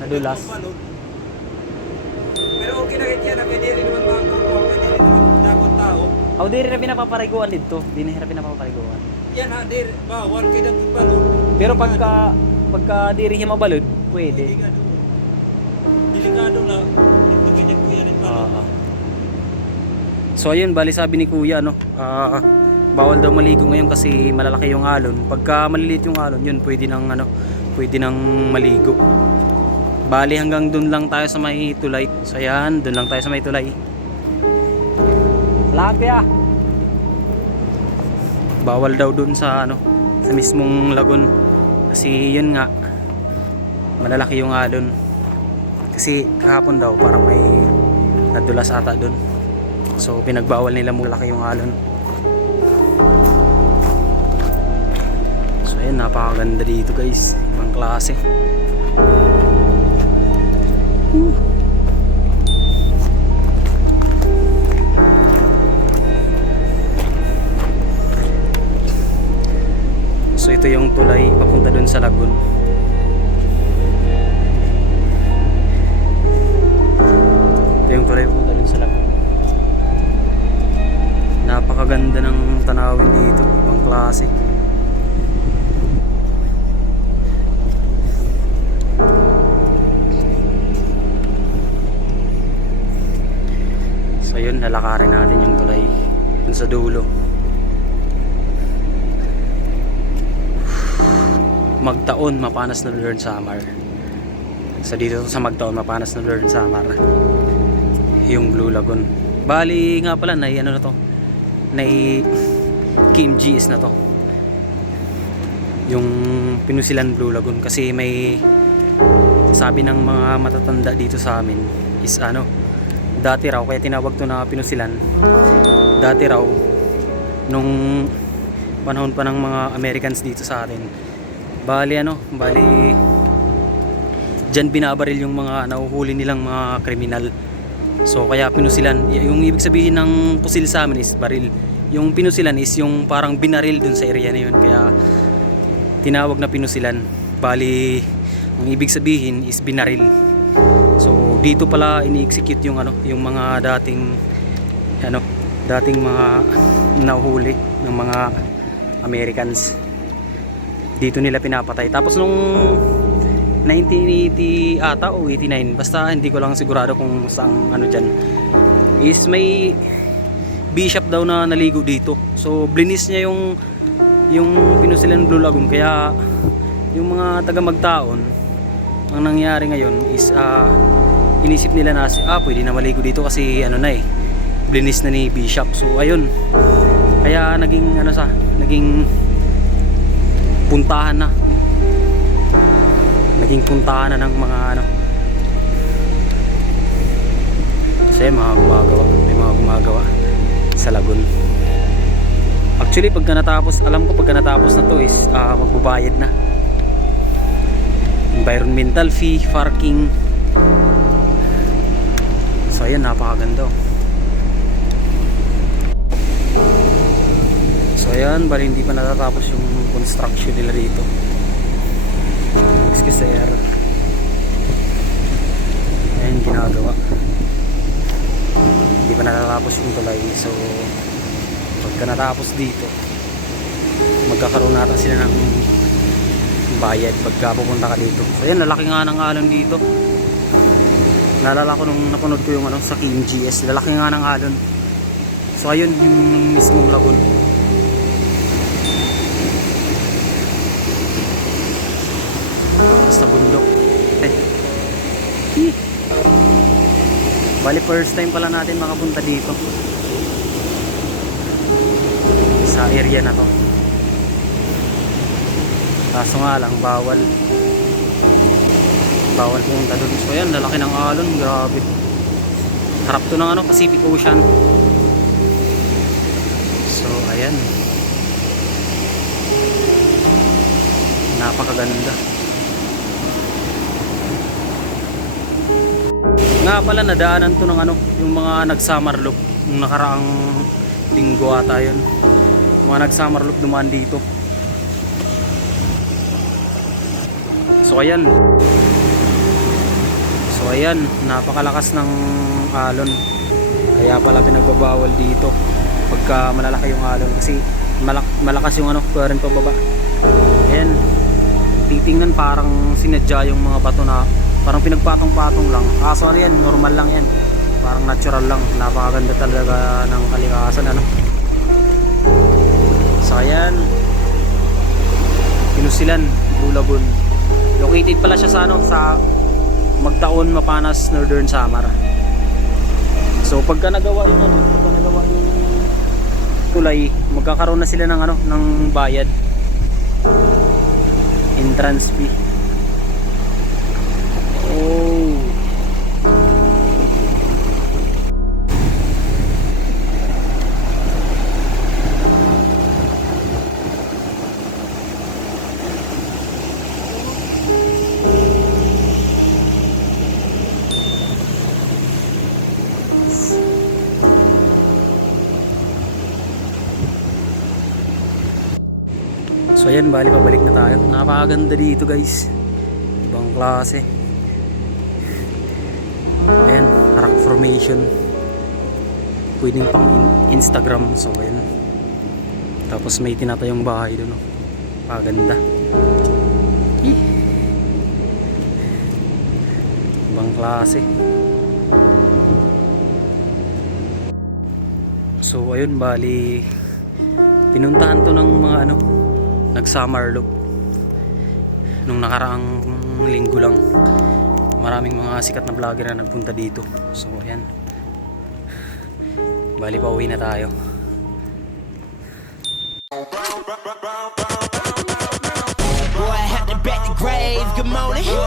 nadulas. Pero okay na kaya na pwede rin naman makakuha, pwede rin naman dakot tao. Aw diri ra pinapapariguan dito. Dini ra pinapapariguan. Yan ha, dir, bawal kay dakot balon. Pero pagka pagka diri himabalod, pwede. Delikado. Delikado na. Ito ganyan kuya rin balon. Ah. so ayun, bali sabi ni Kuya no, ah, bawal daw maligo ngayon kasi malalaki yung alon. Pagka maliliit yung alon, yun pwede nang ano, pwede nang maligo. Bali hanggang dun lang tayo sa may tulay. So ayan, dun lang tayo sa may tulay. Kuya. Bawal daw dun sa ano, sa mismong lagon. Kasi yun nga, malalaki yung alon. Kasi kahapon daw parang may nadulas ata dun. So pinagbawal nila malaki yung alon. So ayun, napakaganda dito guys. Ibang klase. So ito yung tulay papunta dun sa lagoon. So yun, lalakarin natin yung tulay dun sa dulo. Magtaon, mapanas na Lord Samar. So dito sa Magtaon, mapanas na Lord Samar. Yung Blue Lagoon. Bali nga pala, na ano na to, na Kim na to. Yung Pinusilan Blue Lagoon kasi may sabi ng mga matatanda dito sa amin is ano, dati raw, kaya tinawag to na Pinusilan. Dati raw, nung panahon pa ng mga Americans dito sa atin, bali ano, bali dyan binabaril yung mga nahuhuli nilang mga kriminal. So kaya pinusilan, yung ibig sabihin ng pusil sa amin is baril. Yung pinusilan is yung parang binaril dun sa area na yun. Kaya tinawag na pinusilan. Bali, ang ibig sabihin is binaril. Dito pala ini-execute yung ano, yung mga dating ano, dating mga nahuhuli ng mga Americans. Dito nila pinapatay. Tapos nung 1980 ata o 89 basta hindi ko lang sigurado kung saang ano dyan is may bishop daw na naligo dito so blinis niya yung yung pinusilan Blue Lagoon kaya yung mga taga magtaon ang nangyari ngayon is ah, inisip nila na ah pwede na maligo dito kasi ano na eh blinis na ni bishop. So ayun. Kaya naging ano sa naging puntahan na. Naging puntahan na ng mga ano. Kasi mga gumagawa may mga gumagawa sa lagun actually pagka natapos alam ko pagka natapos na to is ah, magbabayad na. Environmental fee parking so ayan napakaganda oh. so ayan bali hindi pa natatapos yung construction nila dito Excuse sir. Ayan ginagawa. Hindi pa natatapos yung tulay. So, pagka natapos dito, magkakaroon nata sila ng bayad pagka pupunta ka dito. So, ayan, lalaki nga ng alon dito. Naalala ko nung napanood ko yung ano, sa Kim GS. Lalaki nga ng alon. So, ayun, yung mismong lagoon. Basta bundok. Eh. Hi. Bali first time pala natin makapunta dito. Sa area na to. Kaso nga lang bawal. Bawal pumunta doon. So yan, lalaki ng alon, grabe. Harap to ng ano, Pacific Ocean. So ayan. Napakaganda. Nga pala nadaanan to ng ano, yung mga nagsamarlok nung nakaraang linggo ata yun. Mga nagsamarlok dumaan dito. So ayan. So ayan, napakalakas ng alon. Kaya pala pinagbabawal dito pagka malalaki yung alon kasi malak malakas yung ano, current pababa. Ayan, titingnan parang sinadya yung mga bato na parang pinagpatong-patong lang. Kaso ano yan, normal lang yan. Parang natural lang. Napakaganda talaga ng kalikasan ano. So ayan, Pinusilan, Bulabon. Located pala siya sa ano, sa Magtaon, Mapanas, Northern Samar. So pagka nagawa yung ano, pagka nagawa yung tulay, magkakaroon na sila ng ano, ng bayad. Entrance fee. So ayan, bali pabalik na tayo. Napakaganda dito guys. Ibang klase. Ayan, rock formation. Pwedeng pang in- Instagram. So ayan. Tapos may tinatayong bahay doon. Paganda. Eh. Ibang klase. So ayun, bali pinuntahan to ng mga ano nag summer loop nung nakaraang linggo lang maraming mga sikat na vlogger na nagpunta dito so ayan bali pa uwi na tayo Boy, I had to back the grave. Good morning.